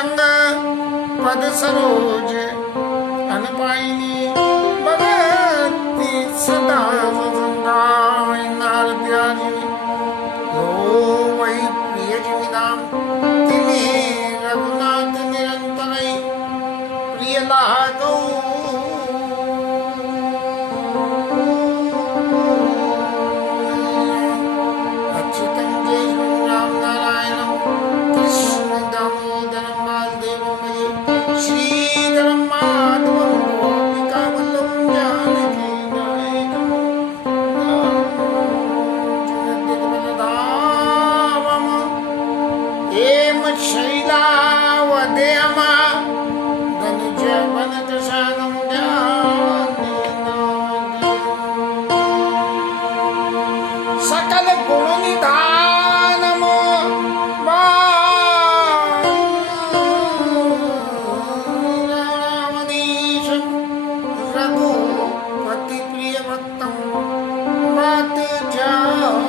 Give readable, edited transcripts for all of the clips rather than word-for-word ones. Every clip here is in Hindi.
गौरांग पद सरोज अनपाइनी भगवती सदा सदाय नारद्यारिणी यो वै प्रिय जीविदाम तिनि रघुनाथ निरंतरै प्रिय लागौ अच्युतं केशवं राम नारायणं कृष्ण दामोदरं वासुदेवं भजे श्रीधरं माधवं गोपिकावल्लभं जानकी नायकं जगद्बलधामं हेम शैलावदेयम धनुज वनकृशानं सकल गुण निधानम रामदीशं रघुपति प्रिय भक्तं मात जातम्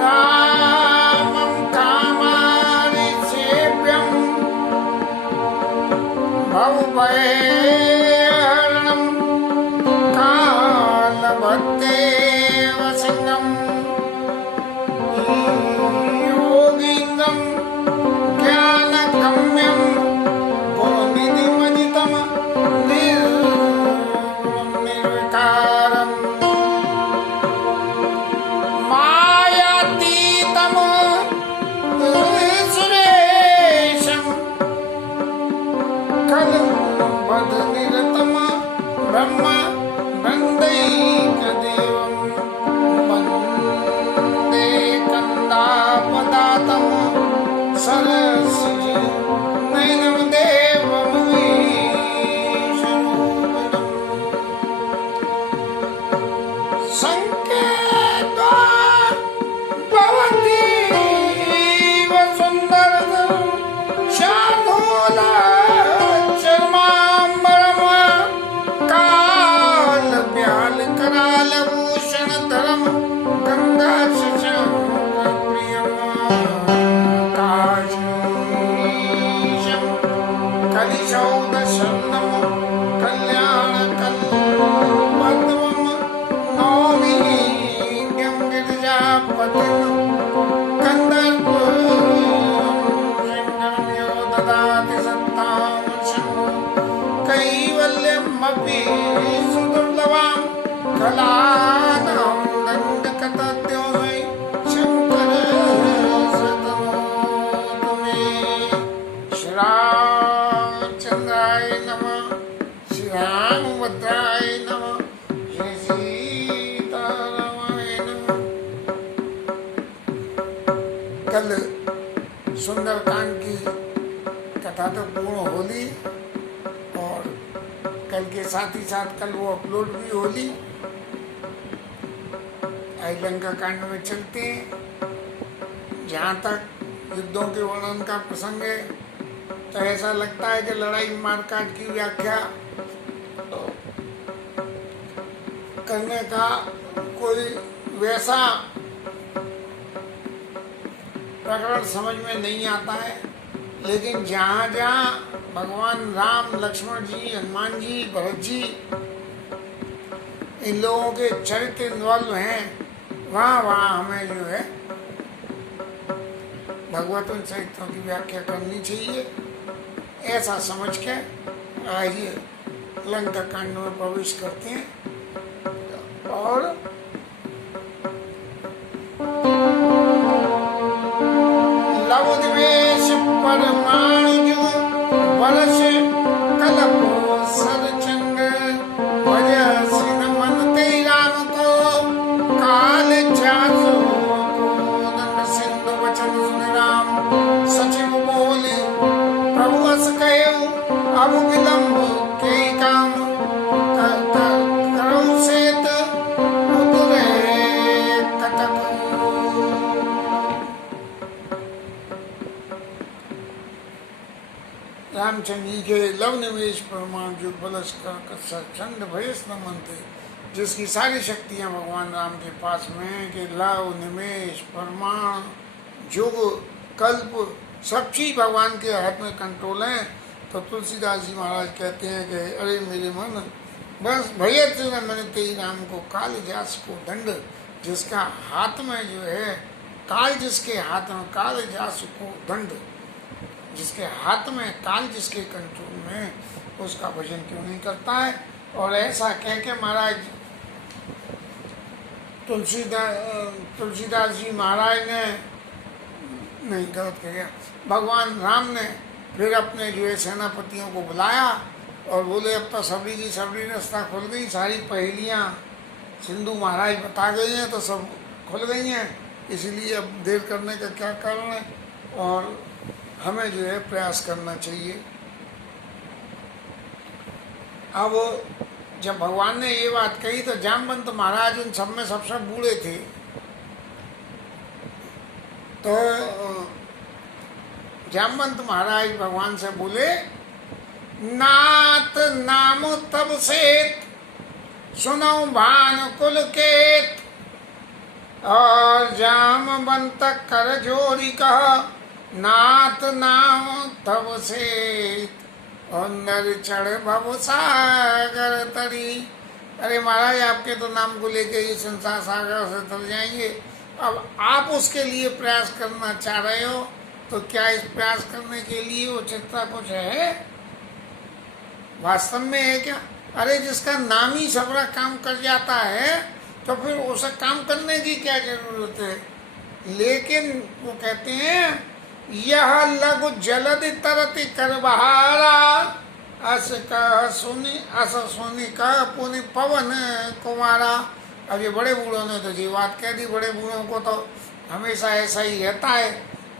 रामं कामारिसेव्यं भवभयहरणं कालभद्रेव सिंहं योगीन्द्रं ज्ञानगम्यं गुणनिधिमजितं निर्विकारम् मायातीतं सुरेशं कलवधनिरतं ब्रह्म वन्दैकदेवं वन्दे कन्दापदातं सरसिज नयनं देवं ईशरूपम् संकेतो भवति वसुन्धरं शार्दूलचर्माम्बरं कालव्यालकरालभूषणधरं गङ्गाशशङ्खप्रियं काशीशं कलिशौदशन्नं कल्याणकल्पद्मं नौमि गिरिजापतिं गन्धर्वं यो ददाति सत्तां शम्भो कैवल्यमपि सुदुर्लभां कलानां दण्डकतद्योऽस्मै शङ्कर सतनोतु मे श्रीरामचन्द्राय नमः श्रीरामभद्राय नमः श्री सीतारामाय नमः। कल सुंदरकांड की कथा तो पूर्ण होली और कल के साथ ही साथ कल वो अपलोड भी होली। आज लंका कांड में चलते हैं। जहाँ तक युद्धों के वर्णन का प्रसंग है तो ऐसा लगता है कि लड़ाई मारकाट की व्याख्या करने का कोई वैसा प्रकरण समझ में नहीं आता है। लेकिन जहाँ जहाँ भगवान राम, लक्ष्मण जी, हनुमान जी, भरत जी इन लोगों के चरित्र इन्वॉल्व हैं, वहाँ वहाँ हमें जो है भगवत उन चरित्रों की व्याख्या करनी चाहिए। ऐसा समझ के आइए लंका कांड में प्रवेश करते हैं। और लवद्वेष परमाणु वर्ष कलपो सरचंग वजह सिन मन ते राम को काल जासो नंद सिंधु वचन सुन राम सचिव बोले प्रभु अस कहो अब विलंब के काम करो सेत उतरे कटक। रामचंद्र जी के लव निवेश प्रमाण जो बलस्कर चंड भयस न मनते, जिसकी सारी शक्तियां भगवान राम के पास में हैं कि लव निमेश प्रमाण जुग कल्प सब चीज भगवान के हाथ में कंट्रोल है। तो तुलसीदास जी महाराज कहते हैं कि अरे मेरे मन बस भैया तेरा मैंने तेरी राम को काल जास को दंड, जिसका हाथ में जो है काल, जिसके हाथ में काल जास को दंड, जिसके हाथ में काल जिसके कंट्रोल में, उसका भजन क्यों नहीं करता है। और ऐसा कह के महाराज तुलसीदास जी महाराज ने नहीं गलत कह गया, भगवान राम ने फिर अपने जो है सेनापतियों को बुलाया और बोले अब तो सबरी की सबरी रास्ता खुल गई, सारी पहेलियाँ सिंधु महाराज बता गए हैं तो सब खुल गई हैं, इसलिए अब देर करने का क्या कारण है और हमें जो है प्रयास करना चाहिए। अब जब भगवान ने ये बात कही तो जामवंत महाराज उन सब में सबसे बूढ़े थे, तो जामवंत महाराज भगवान से बोले नाथ नाम तब से सुनो भान कुल केत, और जामवंत कर जोरी कह नाथ नाम तब से, और नर चढ़ भव सागर तरी। अरे महाराज आपके तो नाम को लेके ये संसार सागर से तर जाएंगे, अब आप उसके लिए प्रयास करना चाह रहे हो तो क्या इस प्रयास करने के लिए उचितता कुछ है, वास्तव में है क्या? अरे जिसका नाम ही सबरा काम कर जाता है तो फिर उसे काम करने की क्या जरूरत है। लेकिन वो कहते हैं यह लघु जलदि तरति कर बहारा, अस सुनी कह पुनि पवन कुमारा। अब ये बड़े बूढ़ों ने तो ये बात कह दी, बड़े बूढ़ों को तो हमेशा ऐसा ही रहता है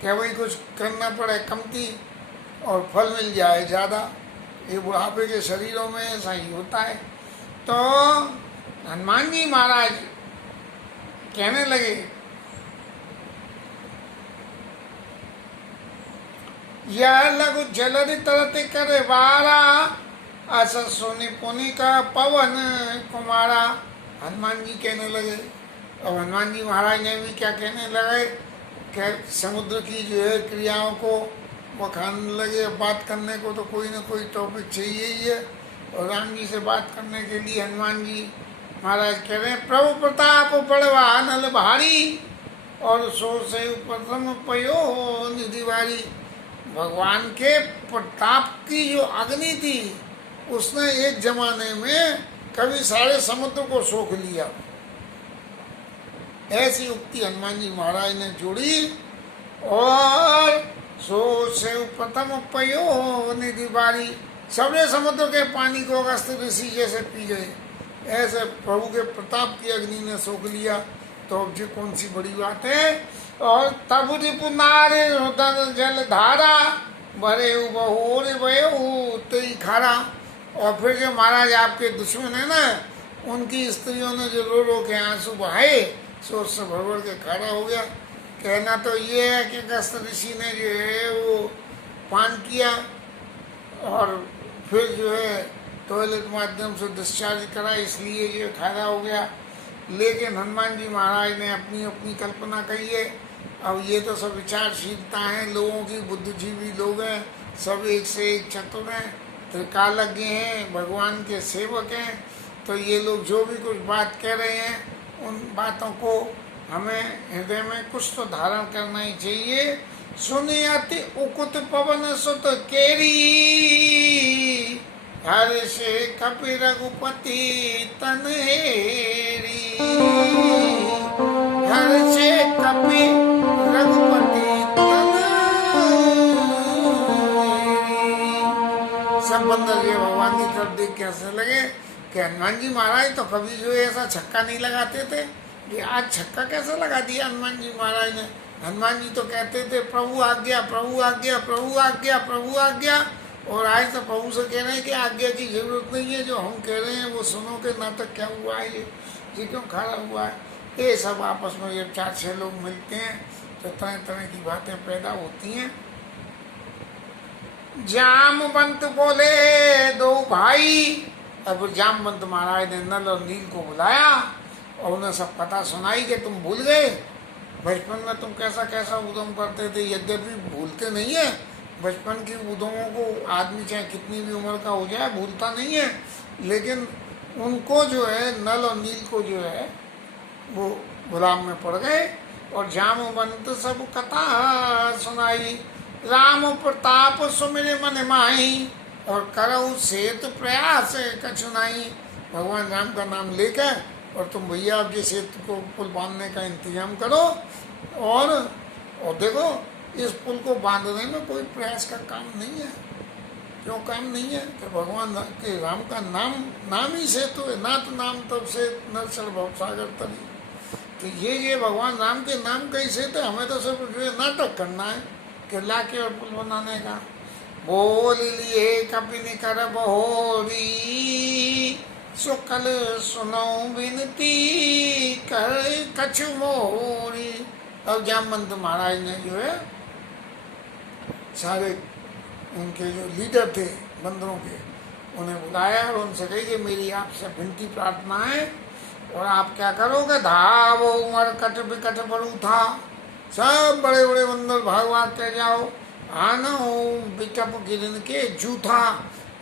कि भाई कुछ करना पड़े कमती और फल मिल जाए ज़्यादा, ये बुढ़ापे के शरीरों में ऐसा ही होता है। तो हनुमान जी महाराज कहने लगे यह लघु जलधि तरति करे बारा, अस सुनि पुनि का पवन कुमारा। हनुमान जी कहने लगे, और हनुमान जी महाराज ने भी क्या कहने लगे कि समुद्र की जो है क्रियाओं को बखानने लगे। बात करने को तो कोई ना कोई टॉपिक चाहिए ही है, और राम जी से बात करने के लिए हनुमान जी महाराज कह रहे हैं प्रभु प्रताप बड़वा नल भारी, और सो से प्रथम पयो निधि वारी। भगवान के प्रताप की जो अग्नि थी उसने एक जमाने में कभी सारे समुद्र को सोख लिया। ऐसी उक्ति हनुमान जी महाराज ने जोड़ी, और सो से प्रथम पयो निधि बारी, सबने समुद्र के पानी को अगस्त ऋषि जैसे पी गए, ऐसे प्रभु के प्रताप की अग्नि ने सोख लिया। तो अब जी कौन सी बड़ी बात है। और तब रिपु नारे रुदन जल धारा, भरे बहोर भयो तेई खारा। और फिर जो महाराज आपके दुश्मन है ना, उनकी स्त्रियों ने जो रो रो के आंसू बहाए, सोच से भर भर के खड़ा हो गया। कहना तो ये है कि अगस्त ऋषि ने जो है वो पान किया और फिर जो है टॉयलेट माध्यम से डिस्चार्ज करा, इसलिए ये खड़ा हो गया। लेकिन हनुमान जी महाराज ने अपनी अपनी कल्पना कही है। अब ये तो सब विचारशीलता है, लोगों की बुद्धिजीवी लोग हैं, सब एक से एक चतुर हैं, त्रिकालज्ञ हैं, भगवान के सेवक हैं। तो ये लोग जो भी कुछ बात कह रहे हैं उन बातों को हमें हृदय में कुछ तो धारण करना ही चाहिए। सुनि अति उकुत पवन सुत केरी, हर से कपि रघुपति तनहेरी। हर से कपि रघुपति तनहेरी, सब बंदर ये भगवान की तरफ देख के हंसने लगे कि हनुमान जी महाराज तो कभी जो है ऐसा छक्का नहीं लगाते थे, ये आज छक्का कैसे लगा दिया हनुमान जी महाराज ने। हनुमान जी तो कहते थे प्रभु आज्ञा, प्रभु आज्ञा, प्रभु आज्ञा, प्रभु आज्ञा, और आज तो प्रभु से कह रहे हैं कि आज्ञा की जरूरत नहीं है, जो हम कह रहे हैं वो सुनो के नाटक क्या हुआ है, ये क्यों खड़ा हुआ है। ये सब आपस में जब 4-6 लोग मिलते हैं तो तरह तरह की बातें पैदा होती हैं। जामवंत बोले दो भाई। अब जामवंत महाराज ने नल और नील को बुलाया और उन्हें सब कथा सुनाई कि तुम भूल गए बचपन में तुम कैसा कैसा उद्यम करते थे। यद्यपि भूलते नहीं है, बचपन की उद्यमों को आदमी चाहे कितनी भी उम्र का हो जाए भूलता नहीं है, लेकिन उनको जो है नल और नील को जो है वो गुलाम में पड़ गए। और जामवंत सब कथा सुनाई, राम प्रताप सुमिरे मन माही, और करऊ सेत प्रयास कछुनाई। भगवान राम का नाम लेकर और तुम भैया अब ये सेतु को पुल बांधने का इंतजाम करो, और देखो इस पुल को बांधने में कोई प्रयास का काम नहीं है। क्यों काम नहीं है कि भगवान के राम का नाम ही सेतु है, ना तो नाम तब से न चल भवसागर तरी। तो ये भगवान राम के नाम का ही सेतु, हमें तो सिर्फ जो है नाटक करना है कि ला के और पुल बनाने का। बोल लिए कपिन कर बहोरी, सुकल सुनो विनती कर कछु मोरी। अब जामवंत महाराज ने जो है सारे उनके जो लीडर थे बंदरों के, उन्हें बुलाया और उनसे कही कि मेरी आपसे विनती प्रार्थना है, और आप क्या करोगे। धावो उमर कट विकट बड़ू था, सब बड़े बड़े बंदर भाग भाग के जाओ। आना बिचप गिरन के जूथा,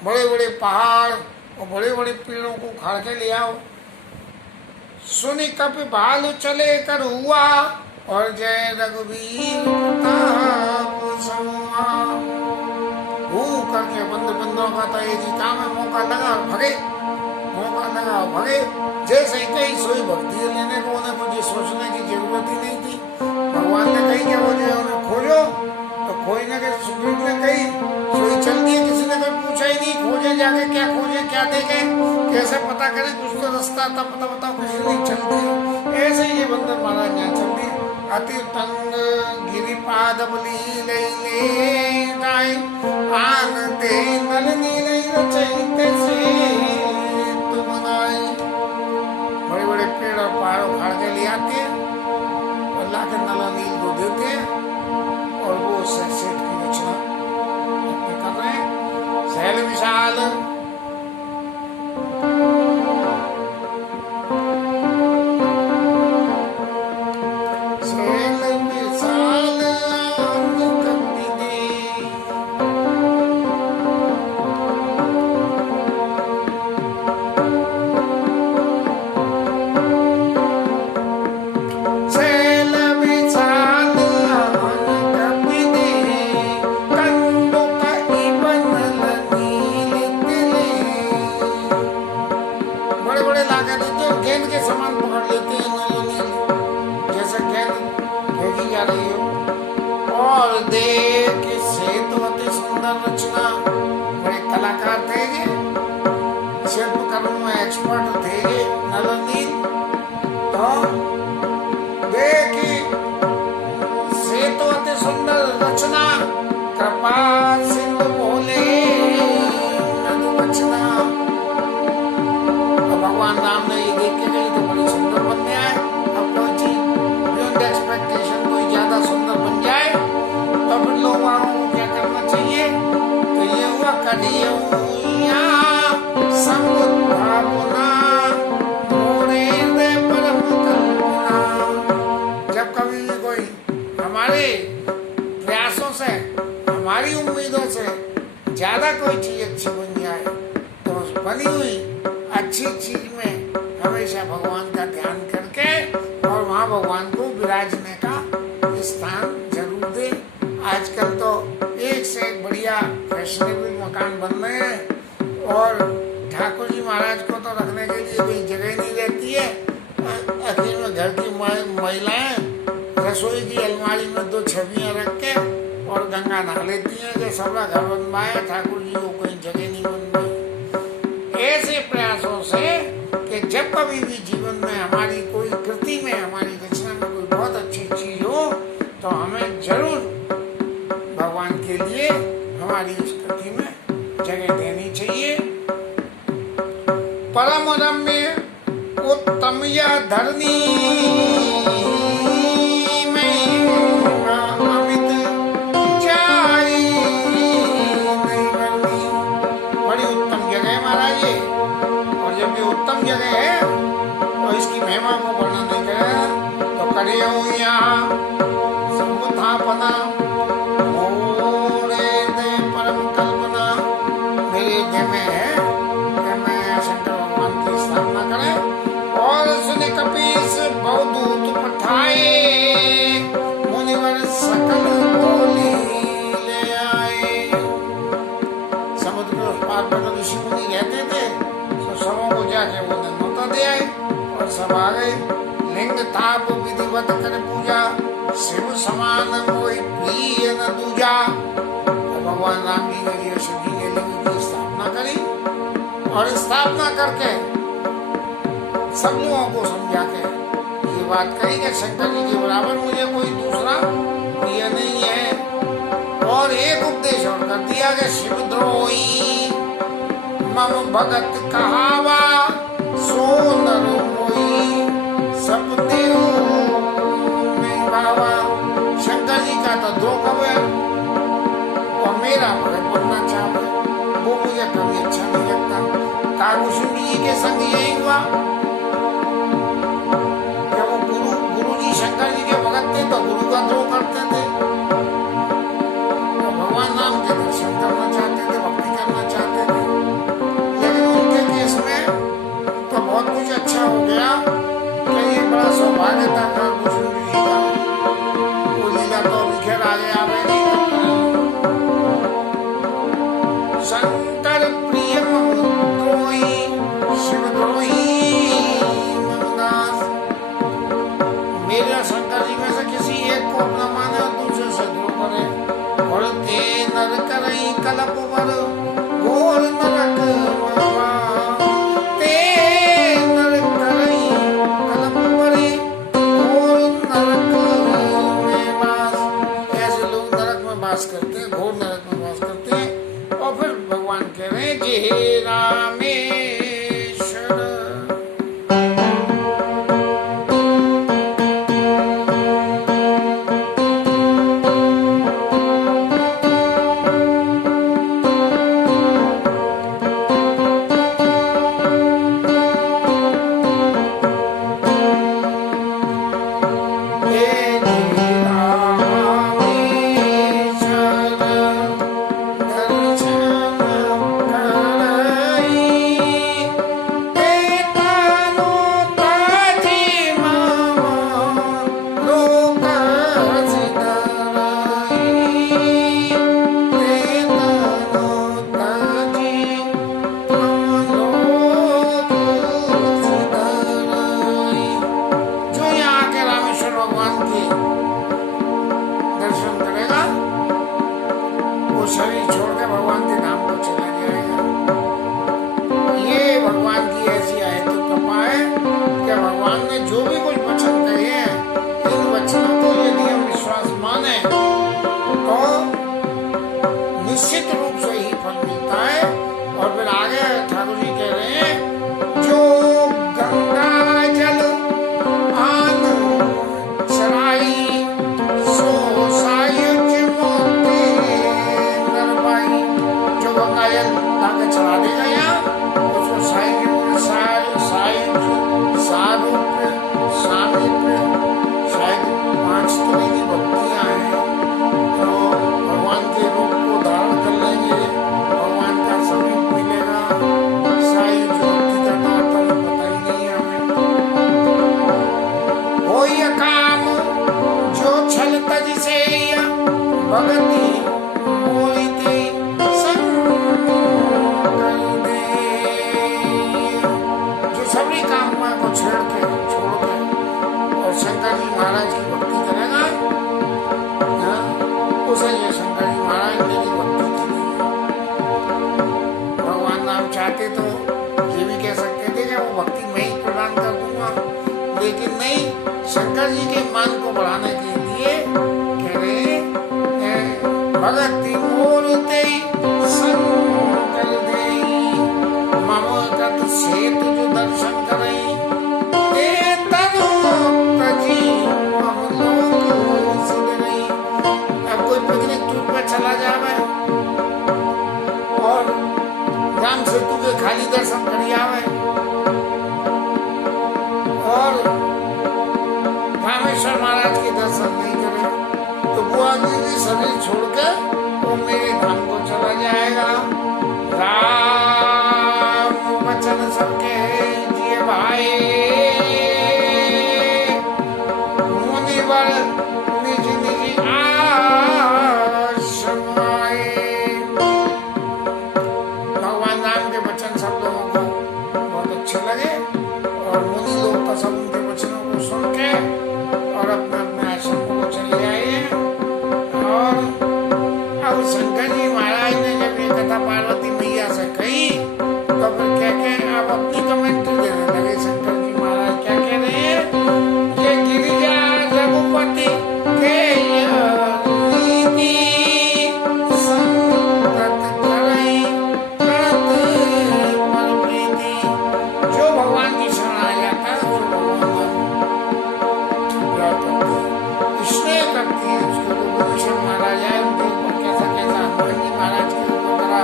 बड़े बड़े पहाड़ और बड़े बड़े पेड़ों को उखाड़ के ले आओ। सुनी कपि भालू चले कर हुआ, और जय रघुवीर प्रताप समुआ। करके बंदरों का तो एक ही काम है, मौका लगा और भगे, मौका लगा और भगे। जैसे ही कहीं सोई भक्ति लेने को उन्हें कुछ सोचने की जरूरत ही नहीं थी। भगवान ने कही कि वो जो है उन्हें खोजो, तो खोजने के सुग्रीव ने कही सोई चल दी, किसी ने कोई पूछा ही नहीं। खोजे जाके क्या खोजे, क्या देखे, कैसे पता करें, कुछ तो रास्ता था पता बताओ, किसी ने चल दी। ऐसे ही ये बंदर महाराज यहाँ चल दी। अति तंग गिरिपाद बली ले आनते नल नील रचैते से तुम नाई। बड़े बड़े पेड़ और पहाड़ उखाड़ के ले आते हैं और लाके नल नील को देते हैं, और वो सेठ की रचना अपने कर रहे हैं। शैल विशाल ज्यादा कोई चीज अच्छी बन जाए तो उस बनी हुई अच्छी चीज में हमेशा भगवान का ध्यान करके और वहाँ भगवान को विराजने का स्थान जरूर दे। आजकल तो एक से एक बढ़िया फैशनेबल मकान बन रहे हैं, और ठाकुर जी महाराज को तो रखने के लिए कोई जगह नहीं रहती है। आखिर में घर की महिलाएं रसोई की अलमारी में 2 छवियां रख के और गंगा नहा लेती हैं कि सबका घर बनवाया, ठाकुर जी को कोई जगह नहीं कभी भी जीवन में हमारी कोई कृति में, हमारी रचना में कोई बहुत अच्छी चीज हो तो हमें जरूर भगवान के लिए हमारी इस कृति में जगह देनी चाहिए। परम रम्य उत्तम यह धरनी में अमित जाई नहीं करनी। बड़ी उत्तम जगह है महाराज ये, और जब ये उत्तम जगह है तो इसकी महिमा को वर्णन नहीं करे तो करे हो यहाँ संबुद्धापना मोरे दे परम कल्पना। मेरे हृदय में है कि मैं शंकर भगवान की स्थापना करें। और सुने कपीस बहुदूत पठाए मुनिवर सकल बोली ले आए। समुद्र के उस पार पर ऋषि मुनि रहते थे तो सबों को जाके वो न्योता दे आए और सब आ गए। लिंग ताप विधिवत कर पूजा शिव समान मोहि प्रिय न दूजा। तो भगवान राम जी ने शिव जी के लिंग की स्थापना करी और स्थापना करके सब लोगों को समझा के ये बात कही कि शंकर जी के बराबर मुझे कोई दूसरा प्रिय नहीं है। और एक उपदेश और कर दिया कि शिवद्रोही मम भगत कहावा सो नर मोई सब देव में बाबा। शंकर जी का तो दो कब है और मेरा भगत बनना चाहता वो मुझे कभी अच्छा नहीं लगता। काकुशुंडी जी के संग यही हुआ, शंकर जी के भगत थे तो गुरु का द्रोह करते थे, तो भगवान राम के दर्शन करना चाहते थे, भक्ति करना चाहते थे। लेकिन उनके केस में तो बहुत कुछ अच्छा हो गया कि ये बड़ा सौभाग्य था काकुशुंडी जी का। वो लीला तो अभी खैर आगे आवे नहीं। शंकर प्रिय द्रोही शिवद्रोही मेरा शंकर जी में से किसी एक को अपना माने और दूसरे से द्रोह करे। और ते नर करई कलप वर घोर नरक मवा। ते नर करई कलप वरी घोर नरक में वास। ऐसे लोग नरक में वास करते हैं, घोर नरक में वास करते हैं। और फिर भगवान कह रहे हैं जे रामेश्वर। शरीर छोड़ के भगवान के नाम को चला जाएगा। ये भगवान की ऐसी आयत कृपा है कि भगवान ने जो भी कुछ वचन कहे हैं इन वचनों को यदि हम विश्वास माने तो निश्चित रूप से ही फल मिलता है। और फिर आगे ठाकुर जी कह रहे हैं जो गंगा जल आन चराई सो सायुज मोती नरबाई। जो गंगा जल लाके चढ़ा देगा यहाँ उसको सायुज सारूप्य सामीप्य शायद 5 तरह की भक्तियाँ हैं। तो भगवान के रूप को धारण कर लेंगे, भगवान का समीप मिलेगा। सायुज भक्ति का तात्पर्य पता ही नहीं है हमें। हो ये काम जो छल तज से भगति मोहिते संग कर दे। लेकिन नहीं, शंकर जी के मान को बढ़ाने के लिए कह रहे भगति मूर्ति संकल देई मम कत सेतु जो दर्शन करई ते तनु तजी मम लोक सिदरई। अब कोई पिकनिक टूर पर चला जावे और राम सेतु के खाली दर्शन करी आवे और रामेश्वर महाराज के दर्शन नहीं करे तो वो आदमी भी शरीर छोड़ के वो मेरे धाम को चला जाएगा। राम वचन सबके जिए भाई मुनिवर निज निज आश्रम आए। भगवान राम के वचन सब लोगों को बहुत अच्छे लगे और मुनि लोग तो सब उनके वचनों को सुन के और अपने अपने आश्रम को चले आए। और अब शंकर जी महाराज ने जब ये कथा पार्वती मैया से कही तो फिर क्या क्या अब अपनी कमेंट्री देने लगे। शंकर जी महाराज क्या कह रहे हैं, ये गिरिजा रघुपति के नीति संगत करई प्रणत पर प्रीति। जो भगवान की शरण आ जाता है वो भगवान इसलिए करती है उसको भूषण महाराज आए उनके ऊपर कैसा कैसा हनुमान जी महाराज के ऊपर करा।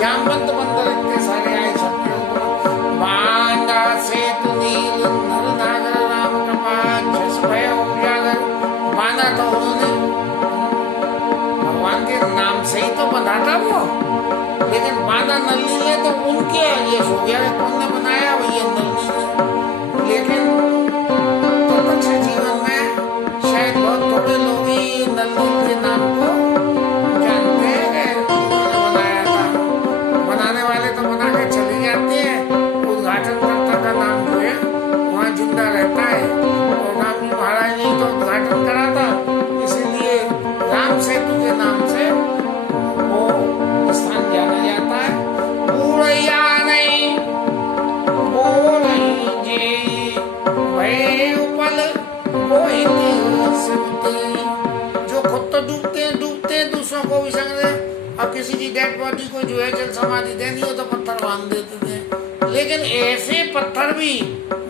जामवंत बंदर इतने सारे आए सबके ऊपर बांधा सेतु नील नर नागर राम कृपा जस भय उजागर। बांधा तो उन्होंने भगवान के नाम से ही तो बंधा था वो, लेकिन बांधा नल्ली ने तो उनके ये हो गया कौन ने बनाया वो ये नल्ली ने। लेकिन प्रत्यक्ष जीवन में शायद बहुत थोड़े लोग ही नल्ली के नाम को जानते हैं उन्होंने बनाया था। बनाने वाले तो बना के चले जाते हैं, उद्घाटनकर्ता का नाम जो है वहाँ जिंदा रहता है। और राम जी महाराज ने तो उद्घाटन करा था, इसीलिए राम सेतु के नाम से वो स्थान जाना जाता है। पूरैया नहीं बोलई जी भय उपल मोहित सिमती। जो खुद तो डूबते हैं दूसरों को भी संग दे। अब किसी की डेड बॉडी को जो है जल समाधि देनी हो तो पत्थर बांध देते थे, लेकिन ऐसे पत्थर भी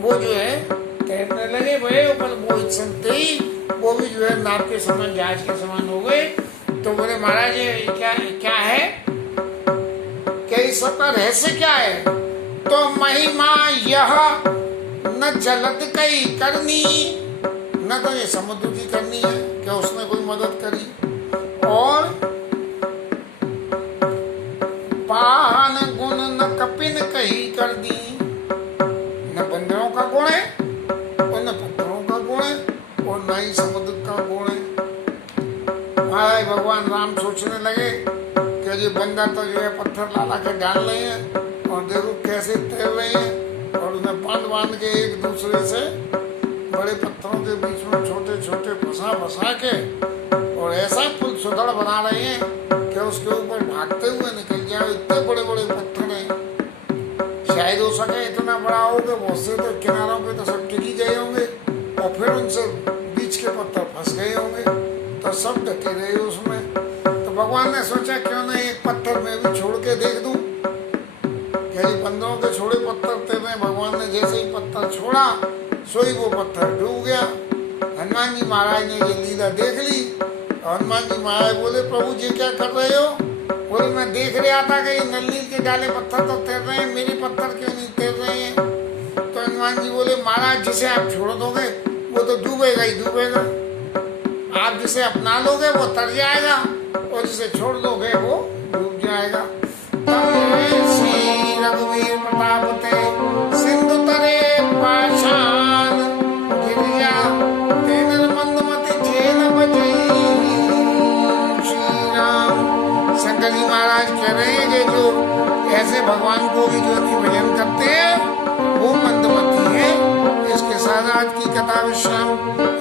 वो जो है तैरने लगे भय उपल मोहित सिमती। वो भी जो है नाव के समान जहाज के समान हो गए। तो बोले महाराज क्या क्या है, क्या इस सबका रहस्य क्या है? तो महिमा यह न जलद कई करनी, न तो ये समुद्र की करनी है, क्या उसने कोई मदद करी? और पान गुण न कपिन कही कर दी। न बंदरों का गुण है और न पत्थरों का गुण है और न ही समुद्र का गुण है। महाराज भगवान राम सोचने लगे कि ये बंदा तो जो है पत्थर ला के डाल रहे हैं और देखो कैसे तैर रहे हैं और उन्हें बांध के एक दूसरे से बड़े पत्थरों के बीच में छोटे छोटे फंसा के और ऐसा पुल सुधड़ बना रहे हैं कि उसके ऊपर भागते हुए निकल जाए। इतने बड़े बड़े पत्थर हैं, शायद हो सके इतना बड़ा हो कि बहुत से तो किनारों पे तो सब टिकी गए होंगे और फिर उनसे बीच के पत्थर फंस गए होंगे तो सब ढके रहे उसमें। तो भगवान ने सोचा क्यों ना एक पत्थर में भी छोड़ के देख दूं। यदि बंदरों के छोड़े पत्थर थे में भगवान ने जैसे ही पत्थर छोड़ा सोई वो पत्थर डूब गया। हनुमान जी महाराज ने ये लीला देख ली। हनुमान जी महाराज बोले प्रभु जी क्या कर रहे हो? बोले मैं देख रहा था कि ये नल्ली के डाले पत्थर तो तैर रहे हैं, मेरे पत्थर क्यों नहीं तैर रहे हैं? तो हनुमान जी बोले महाराज जिसे आप छोड़ दोगे वो तो डूबेगा ही डूबेगा, आप जिसे अपना लोगे वो तर जाएगा और जिसे छोड़ दोगे वो डूब जाएगा। श्री रघुवीर प्रताप ते सिंधु तरे पाषाण गिरिया तेनर मंदमति जेल बजई। श्री राम। शंकर जी महाराज कह रहे हैं कि जो ऐसे भगवान को भी जो भजन करते हैं वो मंदमति है। इसके साथ आज की कथा विश्राम।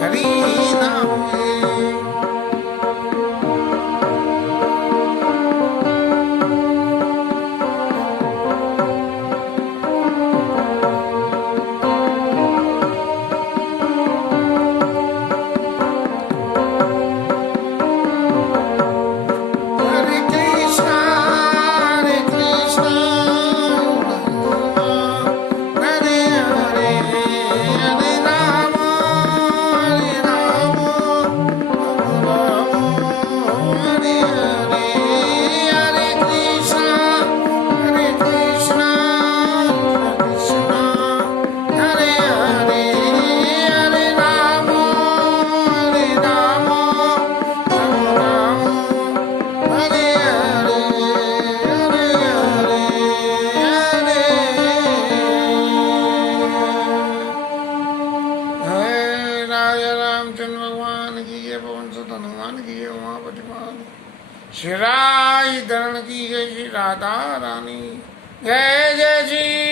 हरि नाम। महारानी। जय जय श्री